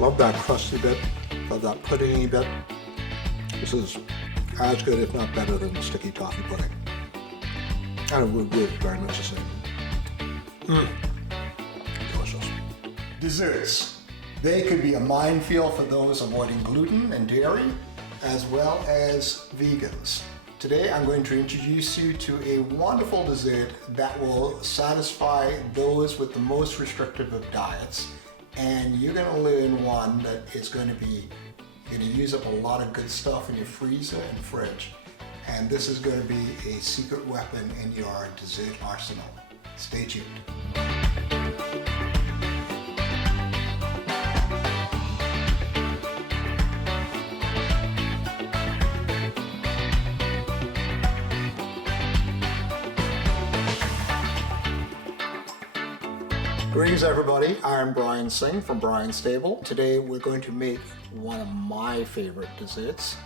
Love that crusty bit, love that puddingy bit. This is as good, if not better, than the sticky toffee pudding. And it would be very much the same. Delicious. Desserts. They could be a minefield for those avoiding gluten and dairy, as well as vegans. Today I'm going to introduce you to a wonderful dessert that will satisfy those with the most restrictive of diets, and you're going to learn one that is going to be, you're going to use up a lot of good stuff in your freezer and fridge, and this is going to be a secret weapon in your dessert arsenal. Stay tuned. Greetings everybody, I'm Brian Singh from Brian's Table. Today we're going to make one of my favorite desserts,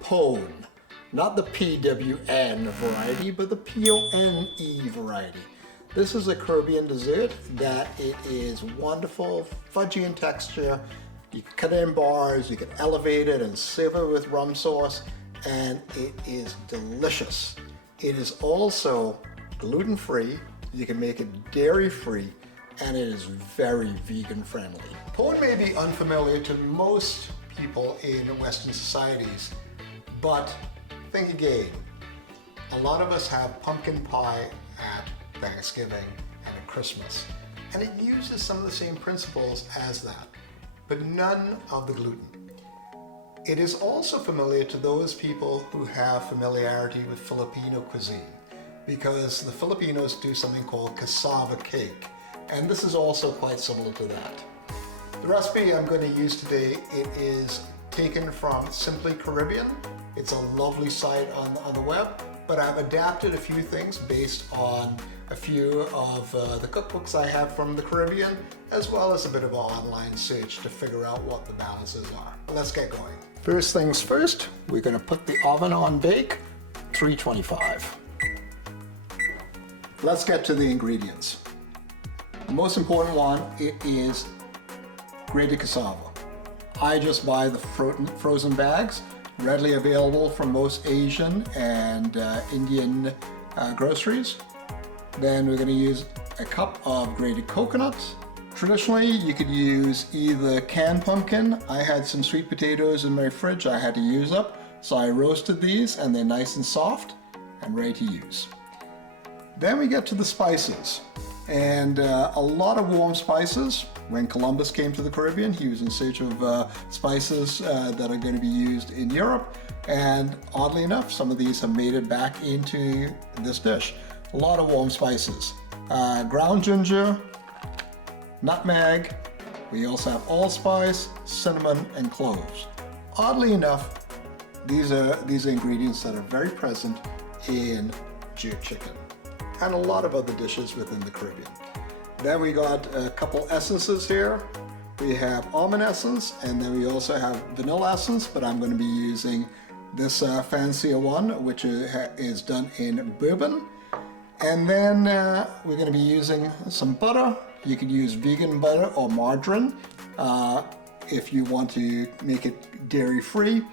pone. Not the PWN variety, but the PONE variety. This is a Caribbean dessert that it is wonderful, fudgy in texture. You can cut it in bars, you can elevate it and serve it with rum sauce, and it is delicious. It is also gluten-free, you can make it dairy-free, and it is very vegan friendly. Pone may be unfamiliar to most people in Western societies, but think again. A lot of us have pumpkin pie at Thanksgiving and at Christmas, and it uses some of the same principles as that, but none of the gluten. It is also familiar to those people who have familiarity with Filipino cuisine, because the Filipinos do something called cassava cake, and this is also quite similar to that. The recipe I'm going to use today, it is taken from Simply Caribbean. It's a lovely site on the web, but I've adapted a few things based on a few of the cookbooks I have from the Caribbean, as well as a bit of an online search to figure out what the balances are. Let's get going. First things first, we're going to put the oven on bake, 325. Let's get to the ingredients. The most important one, it is grated cassava. I just buy the frozen bags, readily available from most Asian and Indian groceries. Then we're going to use a cup of grated coconuts. Traditionally, you could use either canned pumpkin. I had some sweet potatoes in my fridge I had to use up, so I roasted these and they're nice and soft and ready to use. Then we get to the spices. And a lot of warm spices. When Columbus came to the Caribbean, he was in search of spices that are going to be used in Europe, and oddly enough, some of these have made it back into this dish. A lot of warm spices. Ground ginger, nutmeg, we also have allspice, cinnamon, and cloves. Oddly enough, these are ingredients that are very present in jerk chicken and a lot of other dishes within the Caribbean. Then we got a couple essences here. We have almond essence, and then we also have vanilla essence, but I'm going to be using this fancier one, which is done in bourbon. And then we're going to be using some butter. You could use vegan butter or margarine if you want to make it dairy-free.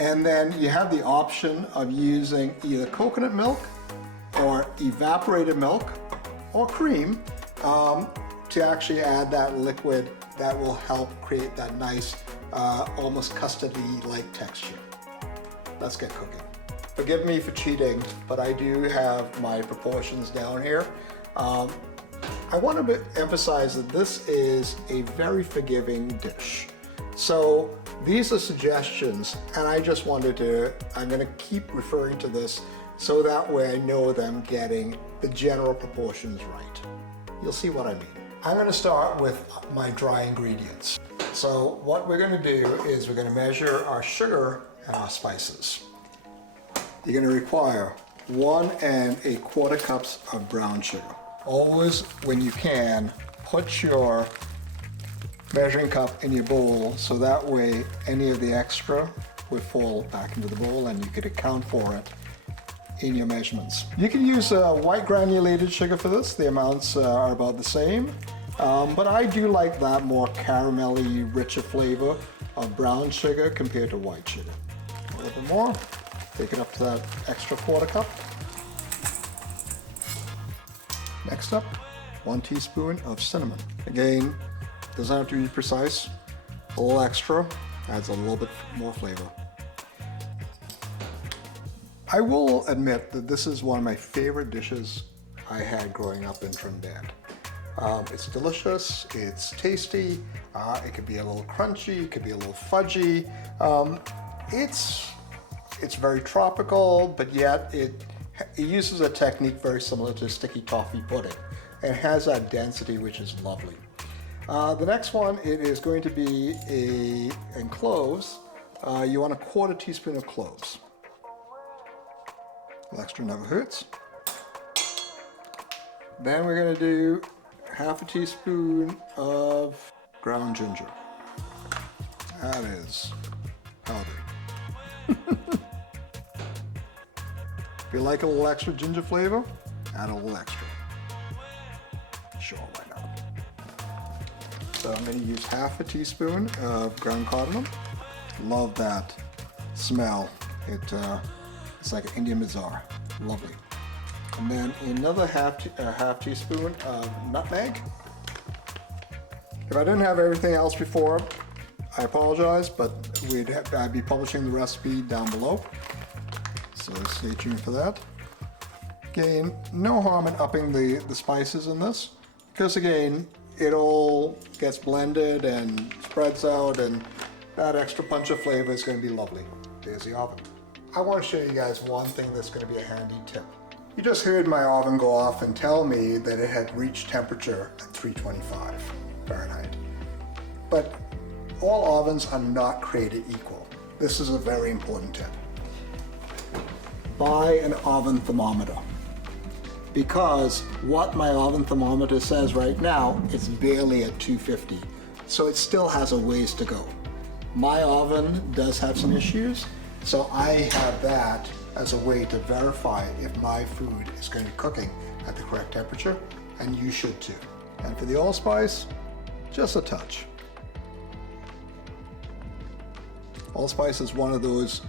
And then you have the option of using either coconut milk or evaporated milk or cream to actually add that liquid that will help create that nice almost custardy-like texture. Let's get cooking. Forgive me for cheating, but I do have my proportions down here. I want to emphasize that this is a very forgiving dish. So these are suggestions, and I just wanted to, I'm going to keep referring to this so that way I know that I'm getting the general proportions right. You'll see what I mean. I'm going to start with my dry ingredients. So what we're going to do is we're going to measure our sugar and our spices. You're going to require 1 1/4 cups of brown sugar. Always, when you can, put your measuring cup in your bowl so that way any of the extra will fall back into the bowl and you could account for it in your measurements. You can use white granulated sugar for this. The amounts are about the same. But I do like that more caramelly, richer flavor of brown sugar compared to white sugar. A little bit more, take it up to that extra 1/4 cup. Next up, 1 teaspoon of cinnamon. Again, doesn't have to be precise. A little extra adds a little bit more flavor. I will admit that this is one of my favorite dishes I had growing up in Trinidad. It's delicious, it's tasty, it could be a little crunchy, it could be a little fudgy. It's very tropical, but yet it uses a technique very similar to sticky toffee pudding and has that density which is lovely. The next one, it is going to be in cloves. You want 1/4 teaspoon of cloves. A little extra never hurts. Then we're going to do 1/2 teaspoon of ground ginger. That is powder. If you like a little extra ginger flavor, add a little extra. Sure, why not? So I'm going to use 1/2 teaspoon of ground cardamom. Love that smell. It's like an Indian bazaar. Lovely. And then another half teaspoon of nutmeg. If I didn't have everything else before, I apologize, but I'd be publishing the recipe down below. So stay tuned for that. Again, no harm in upping the spices in this, because again, it all gets blended and spreads out, and that extra punch of flavor is going to be lovely. There's the oven. I want to show you guys one thing that's going to be a handy tip. You just heard my oven go off and tell me that it had reached temperature at 325 Fahrenheit. But all ovens are not created equal. This is a very important tip. Buy an oven thermometer, because what my oven thermometer says right now, it's barely at 250. So it still has a ways to go. My oven does have some issues, so I have that as a way to verify if my food is going to be cooking at the correct temperature, and you should too. And for the allspice, just a touch. Allspice is one of those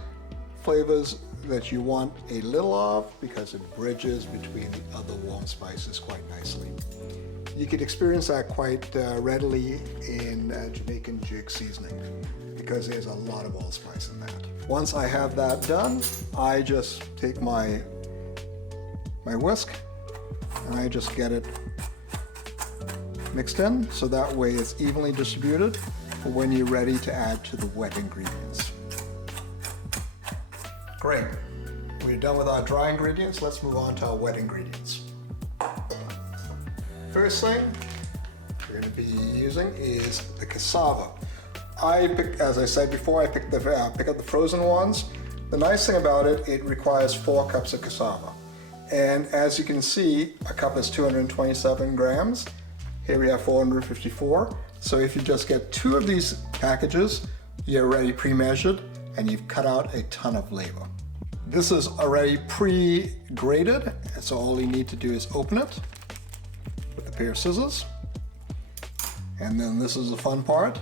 flavors that you want a little of because it bridges between the other warm spices quite nicely. You can experience that quite readily in Jamaican jerk seasoning, because there's a lot of allspice in that. Once I have that done, I just take my whisk and I just get it mixed in, so that way it's evenly distributed for when you're ready to add to the wet ingredients. Great. We're done with our dry ingredients. Let's move on to our wet ingredients. First thing we're going to be using is the cassava. As I said before, I pick up the frozen ones. The nice thing about it, it requires 4 cups of cassava. And as you can see, a cup is 227 grams. Here we have 454. So if you just get 2 of these packages, you're already pre-measured and you've cut out a ton of labor. This is already pre-grated, so all you need to do is open it with a pair of scissors. And then this is the fun part.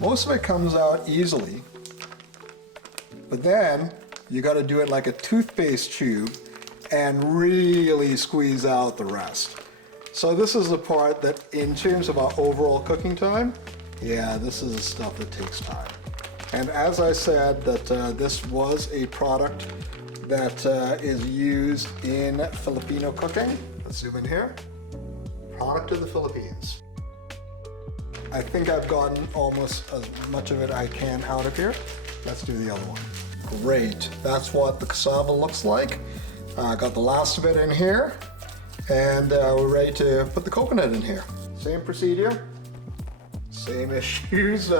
Most of it comes out easily, but then you got to do it like a toothpaste tube and really squeeze out the rest. So this is the part that, in terms of our overall cooking time, yeah, this is the stuff that takes time. And as I said, that this was a product that is used in Filipino cooking. Let's zoom in here. Product of the Philippines. I think I've gotten almost as much of it I can out of here. Let's do the other one. Great, that's what the cassava looks like. Got the last of it in here, and we're ready to put the coconut in here. Same procedure, same issues.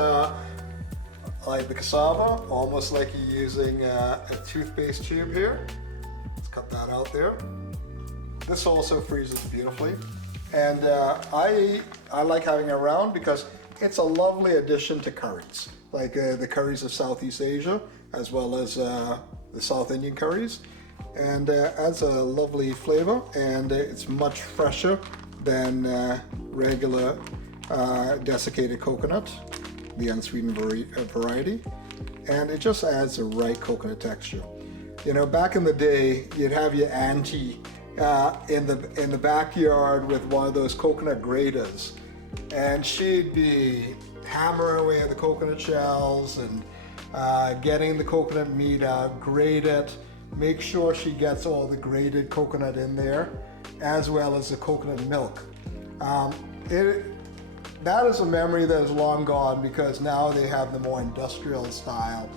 Like the cassava, almost like you're using a toothpaste tube here. Let's cut that out there. This also freezes beautifully. And I like having it around because it's a lovely addition to curries, like the curries of Southeast Asia, as well as the South Indian curries. And adds a lovely flavor, and it's much fresher than regular desiccated coconut, the unsweetened variety, and it just adds the right coconut texture. You know, back in the day, you'd have your auntie in the backyard with one of those coconut graters, and she'd be hammering away at the coconut shells and getting the coconut meat out, grate it, make sure she gets all the grated coconut in there, as well as the coconut milk. That is a memory that is long gone, because now they have the more industrial style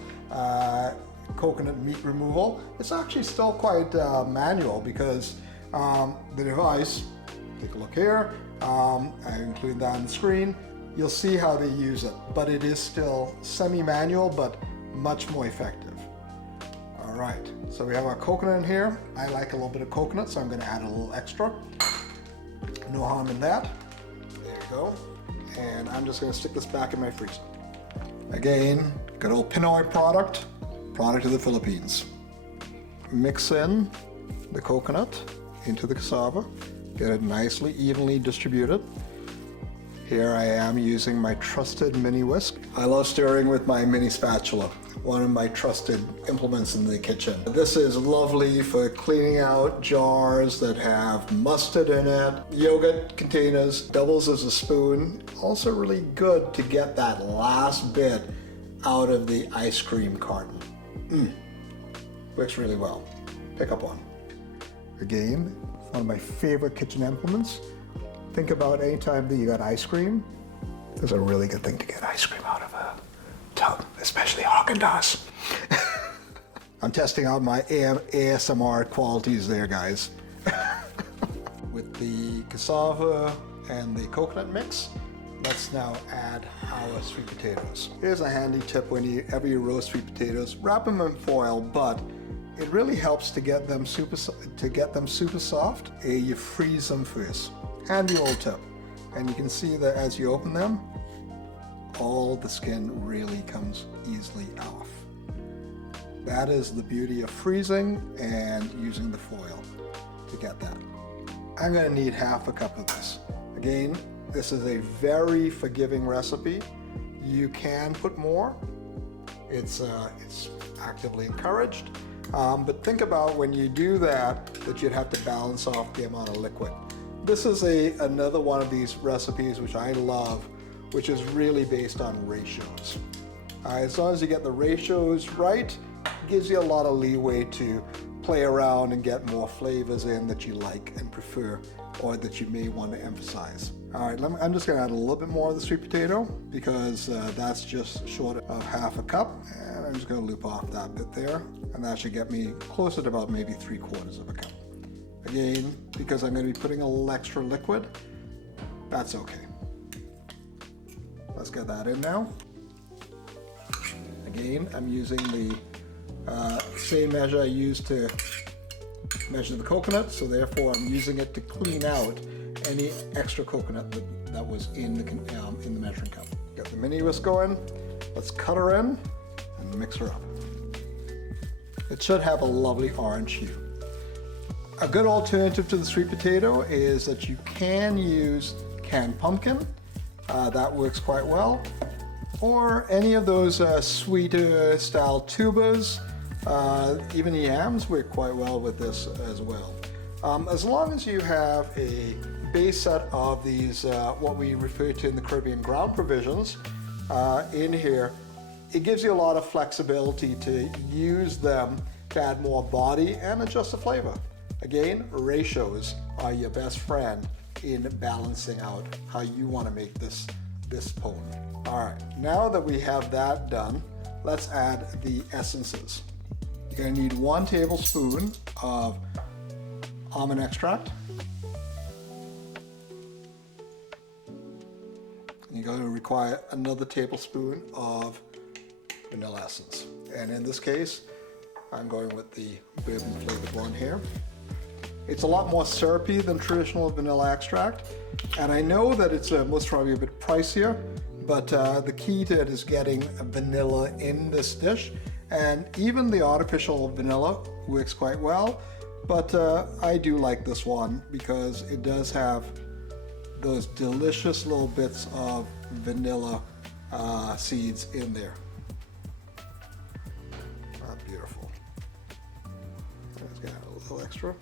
coconut meat removal. It's actually still quite manual, because the device, take a look here, I include that on the screen, you'll see how they use it, but it is still semi-manual, but much more effective. All right, so we have our coconut in here. I like a little bit of coconut, so I'm going to add a little extra. No harm in that. There you go. And I'm just going to stick this back in my freezer. Again, good old Pinoy product of the Philippines. Mix in the coconut into the cassava, get it nicely evenly distributed. Here I am using my trusted mini whisk. I love stirring with my mini spatula, one of my trusted implements in the kitchen. This is lovely for cleaning out jars that have mustard in it, yogurt containers, doubles as a spoon. Also really good to get that last bit out of the ice cream carton. Works really well. Pick up one. Again, one of my favorite kitchen implements. Think about any time that you got ice cream. It's a really good thing to get ice cream out of a tub, especially Haagen-Dazs. I'm testing out my ASMR qualities there, guys. With the cassava and the coconut mix, let's now add our sweet potatoes. Here's a handy tip: whenever you roast sweet potatoes, wrap them in foil, but it really helps to get them super soft. You freeze them first. Handy old tip. And you can see that as you open them, all the skin really comes easily off. That is the beauty of freezing and using the foil to get that. I'm going to need half a cup of this. Again, this is a very forgiving recipe. You can put more. It's actively encouraged. But think about when you do that you'd have to balance off the amount of liquid. This is another one of these recipes which I love, which is really based on ratios. As long as you get the ratios right, it gives you a lot of leeway to play around and get more flavors in that you like and prefer, or that you may want to emphasize. All right, I'm just going to add a little bit more of the sweet potato, because that's just short of half a cup, and I'm just going to loop off that bit there, and that should get me closer to about maybe 3/4 of a cup. Again, because I'm going to be putting a little extra liquid, that's okay. Let's get that in now. Again, I'm using the same measure I used to measure the coconut, so therefore I'm using it to clean out any extra coconut that was in the measuring cup. Got the mini whisk going. Let's cut her in and mix her up. It should have a lovely orange hue. A good alternative to the sweet potato is that you can use canned pumpkin. That works quite well. Or any of those sweeter style tubers. Even yams work quite well with this as well. As long as you have a base set of these, what we refer to in the Caribbean ground provisions in here, it gives you a lot of flexibility to use them to add more body and adjust the flavor. Again, ratios are your best friend in balancing out how you want to make this pone. All right, now that we have that done, let's add the essences. You're going to need 1 tablespoon of almond extract. You're going to require another tablespoon of vanilla essence. And in this case, I'm going with the bourbon flavored one here. It's a lot more syrupy than traditional vanilla extract, and I know that it's most probably a bit pricier, but the key to it is getting vanilla in this dish, and even the artificial vanilla works quite well, but I do like this one because it does have those delicious little bits of vanilla seeds in there. Beautiful. Let's get a little extra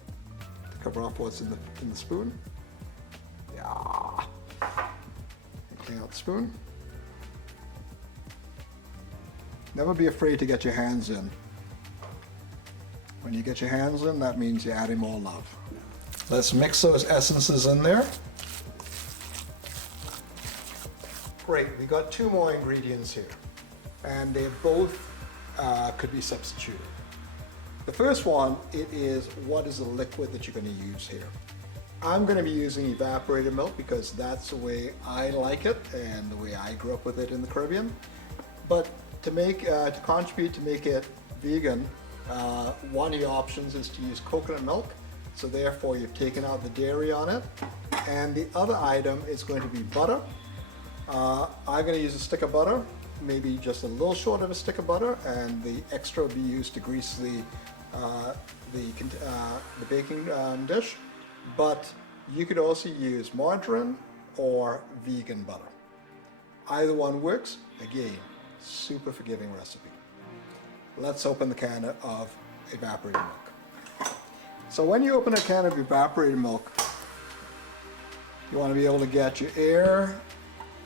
to cover off what's in the spoon. Yeah. Clean out the spoon. Never be afraid to get your hands in. When you get your hands in, that means you're adding more love. Let's mix those essences in there. Great, we got 2 more ingredients here, and they both could be substituted. The first one, it is what is the liquid that you're going to use here. I'm going to be using evaporated milk because that's the way I like it and the way I grew up with it in the Caribbean. But to contribute to make it vegan, one of the options is to use coconut milk. So therefore you've taken out the dairy on it. And the other item is going to be butter. I'm going to use a stick of butter, maybe just a little short of a stick of butter, and the extra will be used to grease the baking dish. But you could also use margarine or vegan butter. Either one works. Again, super forgiving recipe. Let's open the can of evaporated milk. So when you open a can of evaporated milk, you want to be able to get your air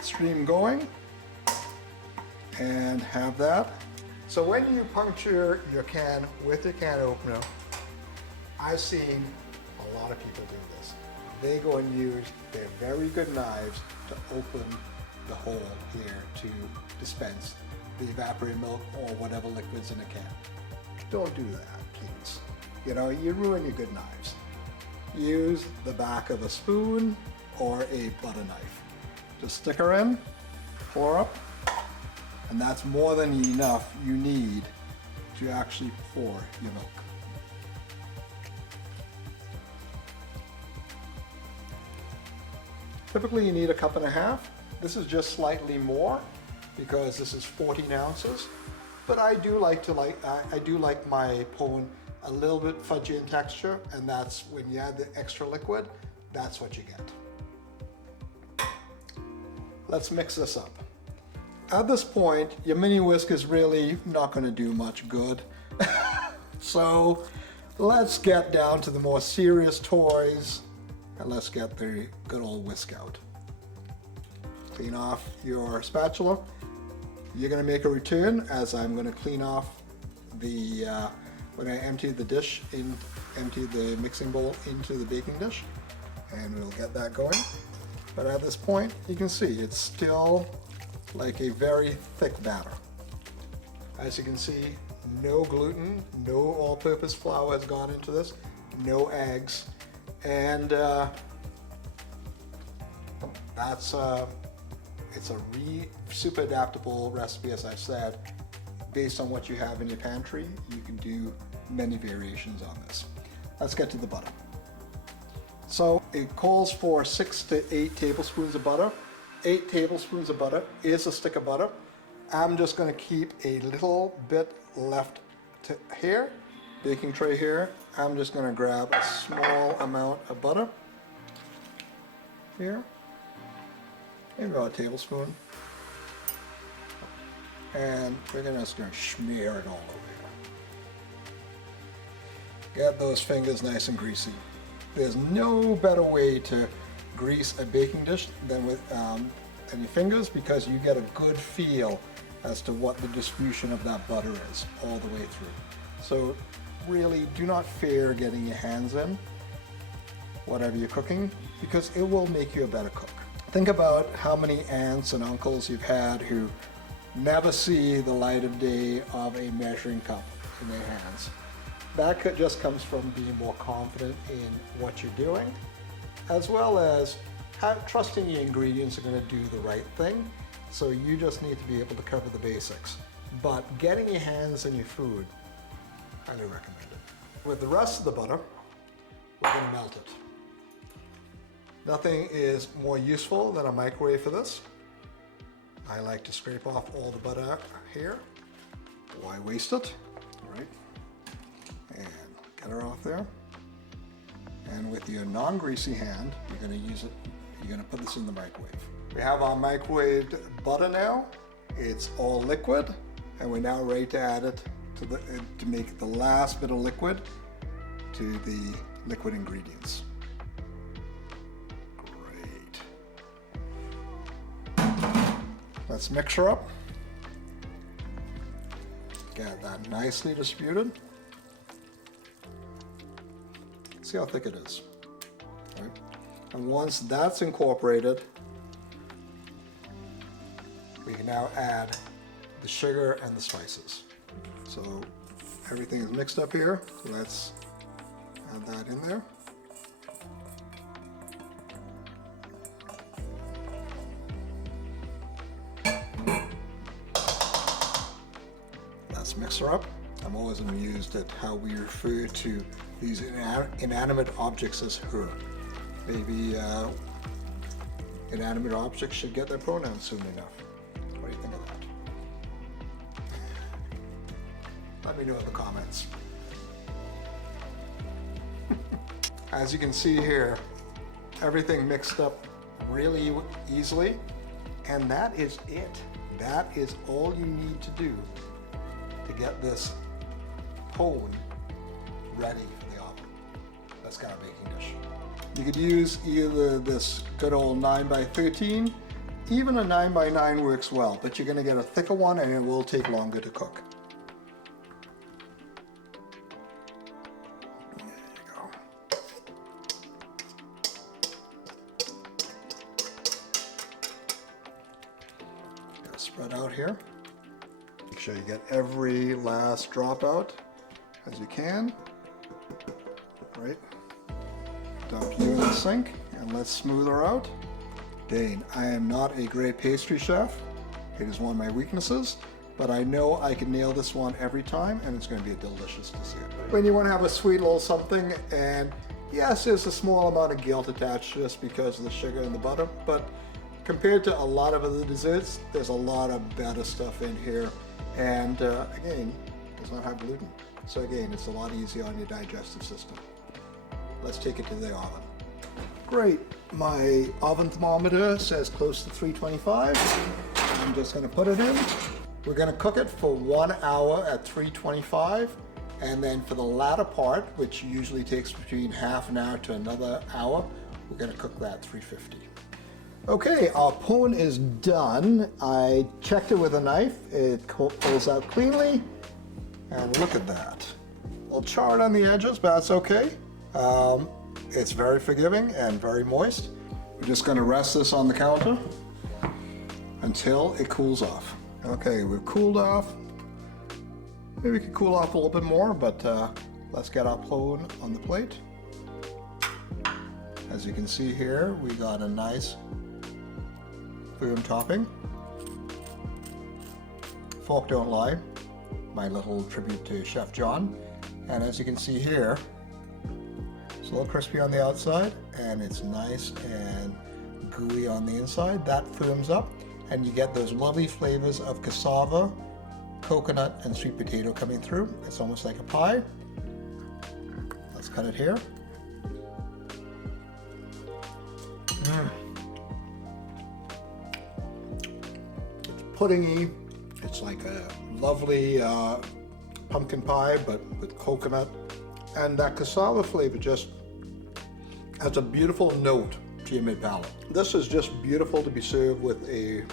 stream going and have that. So when you puncture your can with your can opener, I've seen a lot of people do this. They go and use their very good knives to open the hole here to dispense the evaporated milk or whatever liquids in a can. Don't do that, please. You know, you ruin your good knives. Use the back of a spoon or a butter knife. Just stick her in, pour up, and that's more than enough you need to actually pour your milk. Typically you need a cup and a half. This is just slightly more because this is 14 ounces. But I do like my pone a little bit fudgy in texture, and that's when you add the extra liquid, that's what you get. Let's mix this up. At this point, your mini whisk is really not going to do much good. So let's get down to the more serious toys, and let's get the good old whisk out. Clean off your spatula. You're going to make a return as I'm going to clean off the, when I empty the dish, empty the mixing bowl into the baking dish, and we'll get that going. But at this point, you can see it's still like a very thick batter. As you can see, no gluten, no all-purpose flour has gone into this, no eggs, and it's a super adaptable recipe, as I said. Based on what you have in your pantry, you can do many variations on this. Let's get to the butter. So it calls for 6 to 8 tablespoons of butter. 8 tablespoons of butter is a stick of butter. I'm just going to keep a little bit left here, baking tray here. I'm just going to grab a small amount of butter here, maybe about a tablespoon, and we're just going to smear it all over here. Get those fingers nice and greasy. There's no better way to grease a baking dish than with your fingers, because you get a good feel as to what the distribution of that butter is all the way through. So really do not fear getting your hands in whatever you're cooking, because it will make you a better cook. Think about how many aunts and uncles you've had who never see the light of day of a measuring cup in their hands. That just comes from being more confident in what you're doing, as well as trusting your ingredients are going to do the right thing. So you just need to be able to cover the basics. But getting your hands in your food, highly recommend it. With the rest of the butter, we're going to melt it. Nothing is more useful than a microwave for this. I like to scrape off all the butter here. Why waste it? All right. And get her off there. And with your non-greasy hand, you're going to you're gonna put this in the microwave. We have our microwaved butter now. It's all liquid, and we're now ready to add it to make the last bit of liquid to the liquid ingredients. Great. Let's mix her up. Get that nicely distributed. See how thick it is. Right? And once that's incorporated, we can now add the sugar and the spices. So everything is mixed up here. So let's add that in there. Let's mix her up. I'm always amused at how we refer to these inanimate objects as her. Maybe inanimate objects should get their pronouns soon enough. What do you think of that? Let me know in the comments. As you can see here, everything mixed up really easily, and that is it. That is all you need to do to get this pone ready for the oven. Let's get our baking dish. You could use either this good old 9x13, even a 9x9 works well, but you're gonna get a thicker one and it will take longer to cook. There you go. Gotta spread out here. Make sure you get every last drop out as you can. Right. Dump you in the sink and let's smooth her out. Again, I am not a great pastry chef. It is one of my weaknesses, but I know I can nail this one every time and it's going to be a delicious dessert. When you want to have a sweet little something, and yes, there's a small amount of guilt attached just because of the sugar and the butter, but compared to a lot of other desserts, there's a lot of better stuff in here. And again, it does not have gluten. So again, it's a lot easier on your digestive system. Let's take it to the oven. Great, my oven thermometer says close to 325. I'm just gonna put it in. We're gonna cook it for 1 hour at 325. And then for the latter part, which usually takes between half an hour to another hour, we're gonna cook that at 350. Okay, our pone is done. I checked it with a knife. It pulls out cleanly. And look at that. A little charred on the edges, but that's okay. It's very forgiving and very moist. We're just gonna rest this on the counter until it cools off. Okay, we've cooled off. Maybe we could cool off a little bit more, but let's get our pone on the plate. As you can see here, we got a nice firm topping. Fork don't lie. My little tribute to Chef John. And as you can see here, it's a little crispy on the outside and it's nice and gooey on the inside. That firms up and you get those lovely flavors of cassava, coconut, and sweet potato coming through. It's almost like a pie. Let's cut it here. It's puddingy. It's like a lovely pumpkin pie, but with coconut. And that cassava flavor just has a beautiful note to your mid-palate. This is just beautiful to be served with a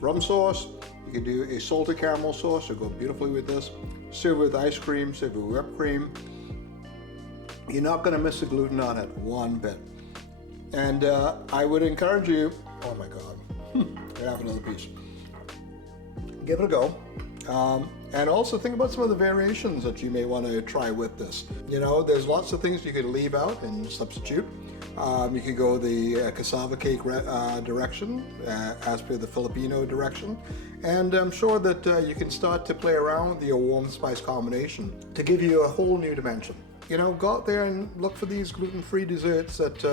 rum sauce. You can do a salted caramel sauce, it'll go beautifully with this. Serve with ice cream, serve with whipped cream. You're not gonna miss the gluten on it one bit. And I would encourage you, oh my God, I have another piece. Give it a go. And also think about some of the variations that you may want to try with this. You know, there's lots of things you could leave out and substitute. You could go the cassava cake direction, as per the Filipino direction. And I'm sure that you can start to play around with your warm spice combination to give you a whole new dimension. You know, go out there and look for these gluten-free desserts that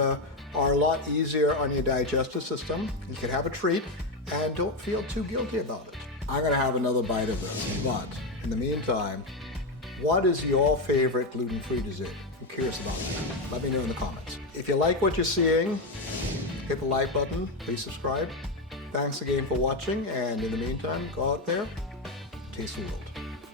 are a lot easier on your digestive system. You can have a treat and don't feel too guilty about it. I'm gonna have another bite of this, but in the meantime, what is your favorite gluten-free dessert? I'm curious about that. Let me know in the comments. If you like what you're seeing, hit the like button, please subscribe. Thanks again for watching, and in the meantime, go out there, taste the world.